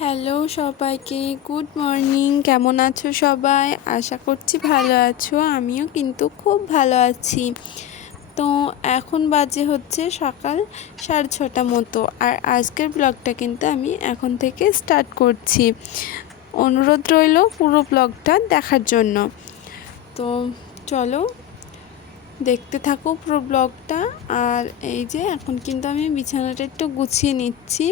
Hello সবাইকে, good morning. কেমন আছো সবাই? আশা করছি ভালো আছো। আমিও কিন্তু খুব ভালো আছি। তো এখন বাজে হচ্ছে সকাল 6:30 মতো, আর আজকের ব্লগটা কিন্তু আমি এখন থেকে স্টার্ট করছি। অনুরোধ রইল পুরো ব্লগটা দেখার জন্য। তো চলো দেখতে থাকো পুরো ব্লগটা। আর এই যে এখন কিন্তু আমি বিছানাটা একটু গুছিয়ে নিচ্ছি।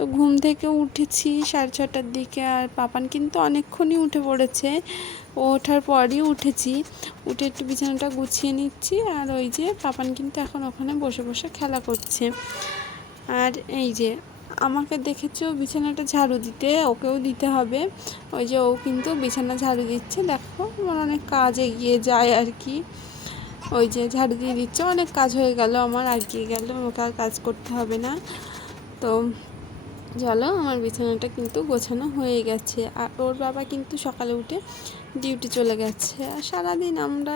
তো ঘুম থেকে উঠেছি 6:30টার দিকে, আর পাপান কিন্তু অনেকক্ষণই উঠে পড়েছে। ও ওঠার পরই উঠেছি, উঠে একটু বিছানাটা গুছিয়ে নিচ্ছি। আর ওই যে পাপান কিন্তু এখন ওখানে বসে বসে খেলা করছে। আর এই যে আমাকে দেখেছো বিছানাটা ঝাড়ু দিতে, ওকেও দিতে হবে। ওই যে ও কিন্তু বিছানা ঝাড়ু দিচ্ছে, দেখো আমার অনেক কাজ এগিয়ে যায় আর কি। ওই যে ঝাড়ু দিয়ে দিচ্ছে, অনেক কাজ হয়ে গেল আমার, এগিয়ে গেল, ওকে আর কাজ করতে হবে না। তো চলো, আমার বিছানাটা কিন্তু গোছানো হয়ে গেছে। আর ওর বাবা কিন্তু সকালে উঠে ডিউটি চলে গেছে। আর সারাদিন আমরা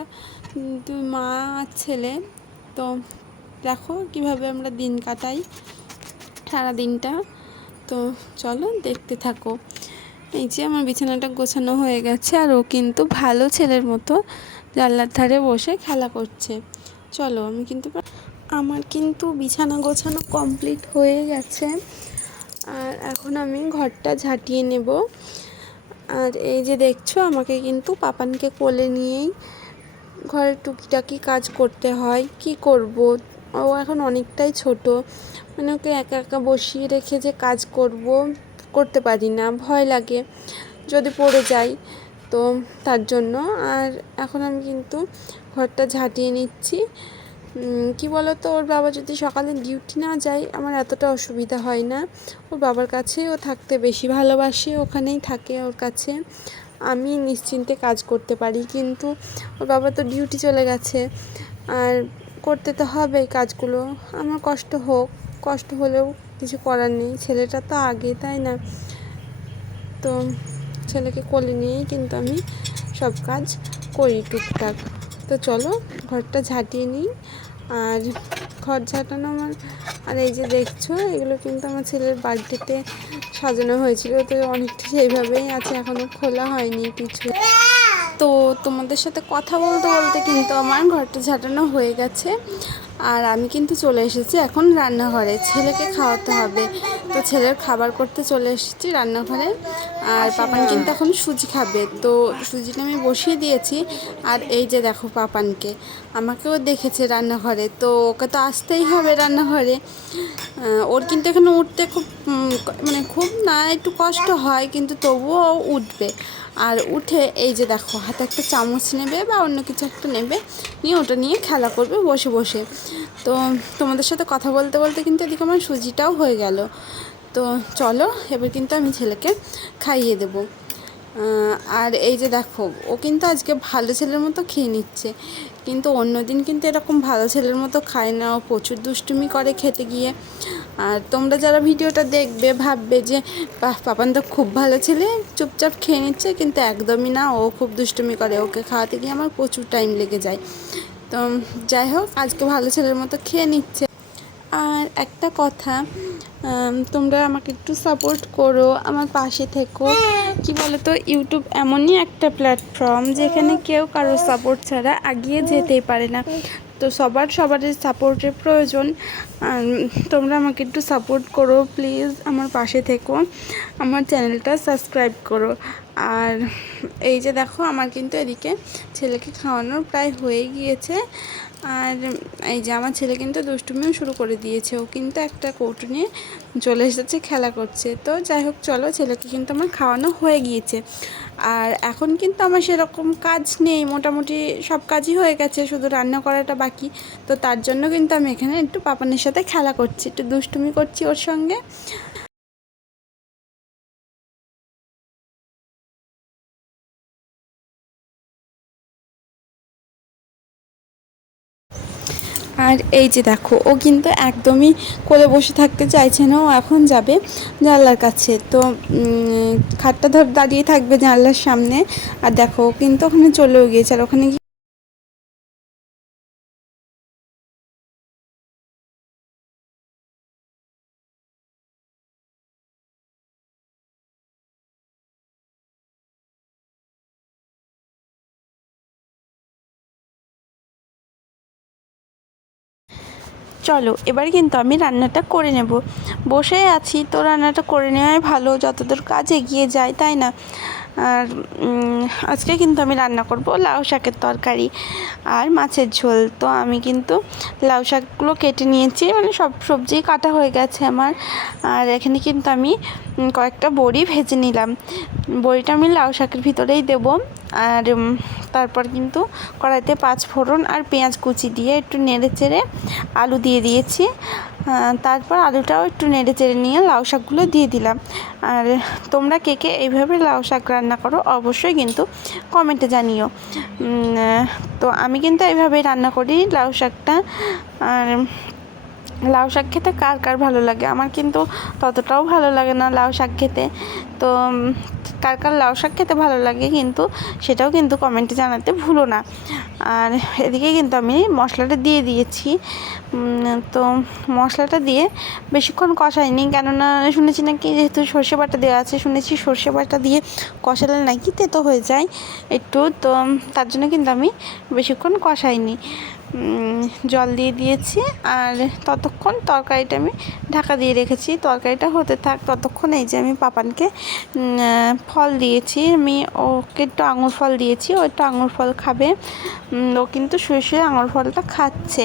দুই মা আর ছেলে, তো দেখো কিভাবে আমরা দিন কাটাই সারা দিনটা। তো চলো দেখতে থাকো। এই যে আমার বিছানাটা গোছানো হয়ে গেছে, আর ও কিন্তু ভালো ছেলের মতো জানলার ধারে বসে খেলা করছে। চলো আমার কিন্তু বিছানা গোছানো কমপ্লিট হয়ে গেছে। আর এখন আমি ঘরটা ঝাঁটিয়ে নেব। আর এই যে দেখছো, আমাকে কিন্তু পাপানকে কোলে নিয়েই ঘরের টুকিটাকি কাজ করতে হয়। কি করব, ও এখন অনেকটাই ছোট, মানে ওকে একা একা বসিয়ে রেখে যে কাজ করতে পারি না, ভয় লাগে যদি পড়ে যাই, তো তার জন্য। আর এখন আমি কিন্তু ঘরটা ঝাঁটিয়ে নিচ্ছি। কি বলো তো, ওর বাবা যদি সকালে ডিউটি না যায় আমার এতটা অসুবিধা হয় না। ওর বাবার কাছেই ও থাকতে বেশি ভালোবাসে, ওখানেই থাকে ওর কাছে, আমি নিশ্চিন্তে কাজ করতে পারি। কিন্তু ওর বাবা তো ডিউটি চলে গেছে, আর করতে তো হবেই কাজগুলো। আমার কষ্ট হলেও কিছু করার নেই, ছেলেটা তো আগে, তাই না? তো ছেলেকে কোলে নিয়েই কিন্তু আমি সব কাজ করি টুকটাক। তো চলো ঘরটা ঝাঁটিয়ে নিই। আর ঘর ঝাঁটানো আমার, আর এই যে দেখছো এগুলো কিন্তু আমার ছেলের বার্থডেতে সাজানো হয়েছিল, তো অনেকটা সেইভাবেই আছে, এখনও খোলা হয়নি কিছু। তো তোমাদের সাথে কথা বলতে বলতে কিন্তু আমার ঘরটা ঝাঁটানো হয়ে গেছে। আর আমি কিন্তু চলে এসেছি এখন রান্নাঘরে, ছেলেকে খাওয়াতে হবে। তো ছেলের খাবার করতে চলে এসেছি রান্নাঘরে। আর পাপান কিন্তু এখন সুজি খাবে, তো সুজিটা আমি বসিয়ে দিয়েছি। আর এই যে দেখো পাপানকে, আমাকেও দেখেছে রান্নাঘরে, তো ওকে তো আসতেই হবে রান্নাঘরে। ওর কিন্তু এখানে উঠতে খুব মানে খুব না, একটু কষ্ট হয়, কিন্তু তবুও উঠবে। আর উঠে এই যে দেখো হাতে একটা চামচ নেবে বা অন্য কিছু একটা নেবে, নিয়ে ওটা নিয়ে খেলা করবে বসে বসে। তো তোমাদের সাথে কথা বলতে বলতে কিন্তু এদিকে আমার সুজিটাও হয়ে গেল। তো চলো এবার কিন্তু আমি ছেলেকে খাইয়ে দেবো। আর এই যে দেখো, ও কিন্তু আজকে ভালো ছেলের মতো খেয়ে নিচ্ছে, কিন্তু অন্য দিন কিন্তু এরকম ভালো ছেলের মতো খায় না, ও প্রচুর দুষ্টুমি করে খেতে গিয়ে। আর তোমরা যারা ভিডিওটা দেখবে ভাববে যে বাহ, পাপান তো খুব ভালো ছেলে, চুপচাপ খেয়ে নিচ্ছে, কিন্তু একদমই না, ও খুব দুষ্টুমি করে, ওকে খাওয়াতে গিয়ে আমার প্রচুর টাইম লেগে যায়। তো যাই হোক, আজকে ভালো ছেলের মতো খেয়ে নিচ্ছে। আর একটা কথা, তোমরা আমাকে একটু সাপোর্ট করো, আমার পাশে থেকো। কি বলো তো, ইউটিউব এমনই একটা প্ল্যাটফর্ম যেখানে কেউ কারো সাপোর্ট ছাড়া এগিয়ে যেতেই পারে না। তো সবার সাপোর্টের প্রয়োজন। তোমরা আমাকে একটু সাপোর্ট করো প্লিজ, আমার পাশে থেকো, আমার চ্যানেলটা সাবস্ক্রাইব করো। আর এই যে দেখো, আমার কিন্তু এদিকে ছেলেকে খাওয়ানোর প্রায় হয়ে গিয়েছে। আর এই যে আমার ছেলে কিন্তু দুষ্টুমিও শুরু করে দিয়েছে, ও কিন্তু একটা কৌটো নিয়ে চলে এসেছে, খেলা করছে। তো যাই হোক, চলো, ছেলেকে কিন্তু আমার খাওয়ানো হয়ে গিয়েছে। আর এখন কিন্তু আমার সেরকম কাজ নেই, মোটামুটি সব কাজই হয়ে গেছে, শুধু রান্না করাটা বাকি। তো তার জন্য কিন্তু আমি এখানে একটু পাপানের সাথে খেলা করছি, একটু দুষ্টুমি করছি ওর সঙ্গে। আর এই যে দেখো, ও কিন্তু একদমই কোলে বসে থাকতে চাইছে না, ও এখন যাবে জানলার কাছে। তো খাটটা দাঁড়িয়ে থাকবে জানলার সামনে। আর দেখো, ও কিন্তু ওখানে চলেও গিয়েছে, আর ওখানে চলো এবার কিন্তু আমি রান্নাটা করে নেব। বসে আছি তো রান্নাটা করে নেওয়াই ভালো, যতদূর কাজ এগিয়ে যায়, তাই না? আর আজকে কিন্তু আমি রান্না করব লাউ শাকের তরকারি আর মাছের ঝোল। তো আমি কিন্তু লাউ শাকগুলো কেটে নিয়েছি, মানে সব সবজি কাটা হয়ে গেছে আমার। আর এখানে কিন্তু আমি কয়েকটা বড়ি ভেজে নিলাম। বড়িটা আমি লাউ শাকের ভিতরেই দেব। আর তারপর কিন্তু কড়াইতে 5 ফোড়ন আর পেঁয়াজ কুচি দিয়ে একটু নেড়ে চেড়ে আলু দিয়ে দিয়েছি। তারপর আলুটাও একটু নেড়ে চেড়ে নিয়ে লাউ শাকগুলো দিয়ে দিলাম। আর তোমরা কে কে এইভাবে লাউ শাক রান্না করো অবশ্যই কিন্তু কমেন্টে জানিও। তো আমি কিন্তু এইভাবেই রান্না করি লাউ শাকটা। আর লাউ শাক খেতে কার কার ভালো লাগে? আমার কিন্তু ততটাও ভালো লাগে না লাউ শাক খেতে। তো কার কার লাউ শাক খেতে ভালো লাগে কিন্তু সেটাও কিন্তু কমেন্টে জানাতে ভুলো না। আর এদিকে কিন্তু আমি মশলাটা দিয়ে দিয়েছি। তো মশলাটা দিয়ে বেশিক্ষণ কষাইনি, কেননা শুনেছি নাকি যেহেতু সর্ষে বাটা দেওয়া আছে, শুনেছি সর্ষে বাটা দিয়ে কষালে নাকি তেতো হয়ে যায় একটু। তো তার জন্য কিন্তু আমি বেশিক্ষণ কষাইনি, জল দিয়ে দিয়েছি। আর ততক্ষণ তরকারিটা আমি ঢাকা দিয়ে রেখেছি। তরকারিটা হতে থাক ততক্ষণ এই যে আমি পাপানকে ফল দিয়েছি। আমি ওকে একটু আঙুর ফল দিয়েছি, ও একটু আঙুর ফল খাবে। ও কিন্তু শুয়ে শুয়ে আঙুর ফলটা খাচ্ছে।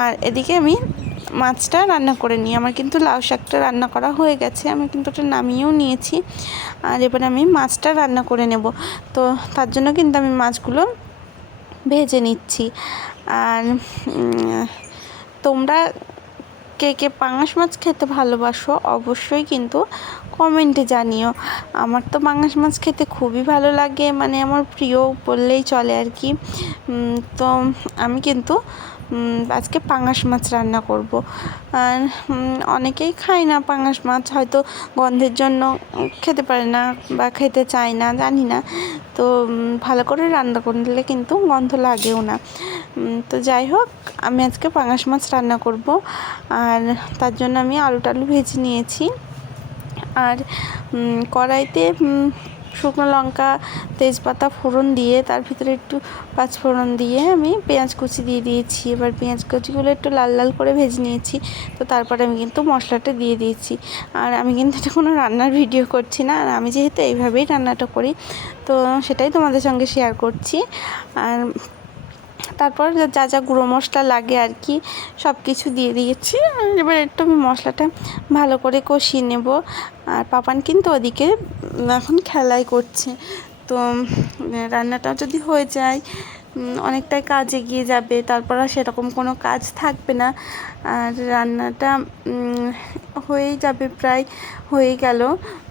আর এদিকে আমি মাছটা রান্না করে নিই। আমার কিন্তু লাউ শাকটা রান্না করা হয়ে গেছে, আমি কিন্তু ওটা নামিয়েও নিয়েছি। আর এবার আমি মাছটা রান্না করে নেব। তো তার জন্য কিন্তু আমি মাছগুলো ভেজে নিচ্ছি। আর তোমরা কে কে পাঙাশ মাছ খেতে ভালোবাসো অবশ্যই কিন্তু কমেন্টে জানিও। আমার তো পাঙাশ মাছ খেতে খুবই ভালো লাগে, মানে আমার প্রিয় বললেই চলে আর কি। তো আমি কিন্তু আজকে পাঙাশ মাছ রান্না করব। আর অনেকেই খায় না পাঙাশ মাছ, হয়তো গন্ধের জন্য খেতে পারে না বা খেতে চায় না, জানি না। তো ভালো করে রান্না করলে কিন্তু গন্ধ লাগেও না। তো যাই হোক, আমি আজকে পাঙাশ মাছ রান্না করব। আর তার জন্য আমি আলু টালু ভেজে নিয়েছি। আর কড়াইতে শুকনো লঙ্কা তেজপাতা ফোড়ন দিয়ে তার ভিতরে একটু 5 ফোড়ন দিয়ে আমি পেঁয়াজ কুচি দিয়ে দিয়েছি। এবার পেঁয়াজ কুচিগুলো একটু লাল লাল করে ভেজে নিয়েছি। তো তারপরে আমি কিন্তু মশলাটা দিয়ে দিয়েছি। আর আমি কিন্তু এটা কোনো রান্নার ভিডিও করছি না, আর আমি যেহেতু এইভাবেই রান্নাটা করি তো সেটাই তোমাদের সঙ্গে শেয়ার করছি। আর তারপর যা যা গুঁড়ো মশলা লাগে আর কি সব কিছু দিয়ে দিয়েছি। এবার একটু আমি মশলাটা ভালো করে কষিয়ে নেব। আর পাপান কিন্তু ওদিকে এখন খেলাই করছে। তো রান্নাটা যদি হয়ে যায় অনেকটাই কাজ এগিয়ে যাবে, তারপর আর সেরকম কোনো কাজ থাকবে না। আর রান্নাটা হয়েই যাবে, প্রায় হয়েই গেল।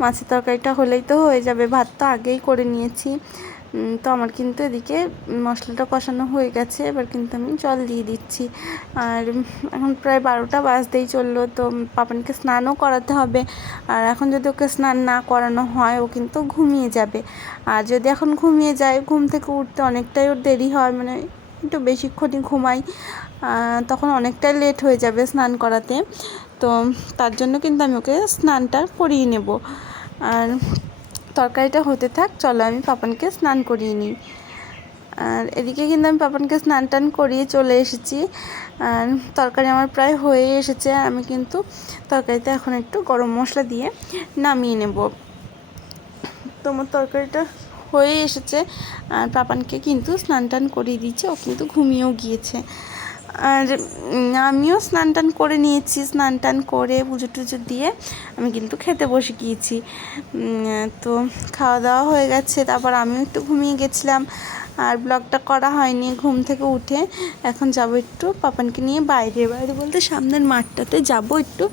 মাছের তরকারিটা হলেই তো হয়ে যাবে, ভাত তো আগেই করে নিয়েছি। তো আমার কিন্তু এদিকে মশলাটা কষানো হয়ে গেছে। এবার কিন্তু আমি জল দিয়ে দিচ্ছি। আর এখন প্রায় 12টা বাজতেই চললো। তো পাপানকে স্নানও করাতে হবে। আর এখন যদি ওকে স্নান না করানো হয় ও কিন্তু ঘুমিয়ে যাবে। আর যদি এখন ঘুমিয়ে যায়, ঘুম থেকে উঠতে অনেকটাই ওর দেরি হয়, মানে একটু বেশিক্ষণই ঘুমাই, তখন অনেকটাই লেট হয়ে যাবে স্নান করাতে। তো তার জন্য কিন্তু আমি ওকে স্নানটা করিয়ে নেব। আর তরকারিটা হতে থাক, চলো আমি পাপানকে স্নান করিয়ে নিই। আর এদিকে কিন্তু আমি পাপানকে স্নান টান করিয়ে চলে এসেছি। আর তরকারি আমার প্রায় হয়ে এসেছে। আমি কিন্তু তরকারিতে এখন একটু গরম মশলা দিয়ে নামিয়ে নেব। তোমার তরকারিটা হয়ে এসেছে। আর পাপানকে কিন্তু স্নান টান করিয়ে দিয়েছি, ও কিন্তু ঘুমিয়েও গিয়েছে। আর আমিও স্নান টান করে নিয়েছি। স্নান টান করে পুজো টুজো দিয়ে আমি কিন্তু খেতে বসে গিয়েছি। তো খাওয়া দাওয়া হয়ে গেছে, তারপর আমিও একটু ঘুমিয়ে গেছিলাম। আর ব্লগটা করা হয়নি। ঘুম থেকে উঠে এখন যাব একটু পাপানকে নিয়ে বাইরে বাইরে বলতে সামনের মাঠটাতে যাব একটু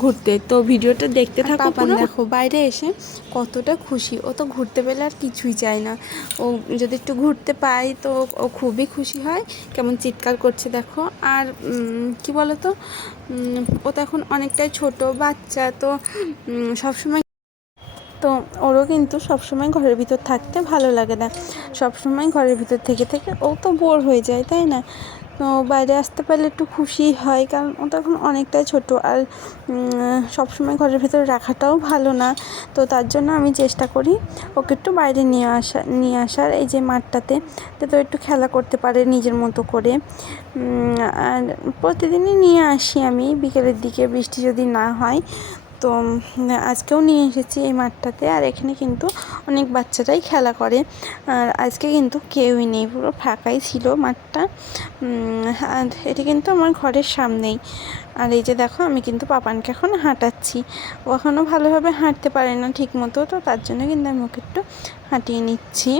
ঘুরতে। তো ভিডিওটা দেখতে থাকো। পাপান দেখো বাইরে এসে কতটা খুশি, ও তো ঘুরতে পেলে আর কিছুই চায় না। ও যদি একটু ঘুরতে পাই তো ও খুবই খুশি হয়, কেমন চিৎকার করছে দেখো। আর কি বলো তো, ও তো এখন অনেকটাই ছোট বাচ্চা, তো সবসময় তো ওরও কিন্তু সবসময় ঘরের ভিতর থাকতে ভালো লাগে না। সবসময় ঘরের ভিতর থেকে থেকে ও তো বোর হয়ে যায়, তাই না? তো বাইরে আসতে পারলে একটু খুশি হয়, কারণ ও তখন অনেকটাই ছোট, আর সবসময় ঘরের ভেতরে রাখাটাও ভালো না। তো তার জন্য আমি চেষ্টা করি ওকে একটু বাইরে নিয়ে আসার এই যে মাঠটাতে, তো একটু খেলা করতে পারে নিজের মতো করে। আর প্রতিদিনই নিয়ে আসি আমি বিকেলের দিকে, বৃষ্টি যদি না হয়। তো আজকেও নিয়ে এসেছি এই মাঠটাতে, আর এখানে কিন্তু অনেক বাচ্চারাই খেলা করে। আর আজকে কিন্তু কেউই নেই, পুরো ফাঁকাই ছিল মাঠটা। আর এটি কিন্তু আমার ঘরের সামনেই। আর এই যে দেখো, আমি কিন্তু পাপানকে এখন হাঁটাচ্ছি। ও এখনও ভালোভাবে হাঁটতে পারে না ঠিক মতো, তো তার জন্য কিন্তু আমি ওকে একটু হাঁটিয়ে নিচ্ছি।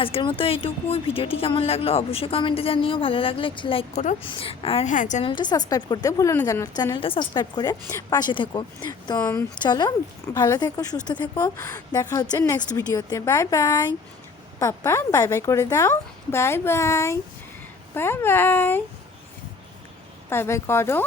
আজকের মতো এইটুকুই। ভিডিওটি কেমন লাগলো অবশ্যই কমেন্টে জানিও, ভালো লাগলে একটি লাইক করো, আর হ্যাঁ, চ্যানেলটা সাবস্ক্রাইব করতে ভুলো না, চ্যানেলটা সাবস্ক্রাইব করে পাশে থেকো। তো চলো, ভালো থেকো, সুস্থ থেকো, দেখা হচ্ছে নেক্সট ভিডিওতে। Bye bye. Papa bye bye করে দাও। Bye bye, bye bye, bye bye করো।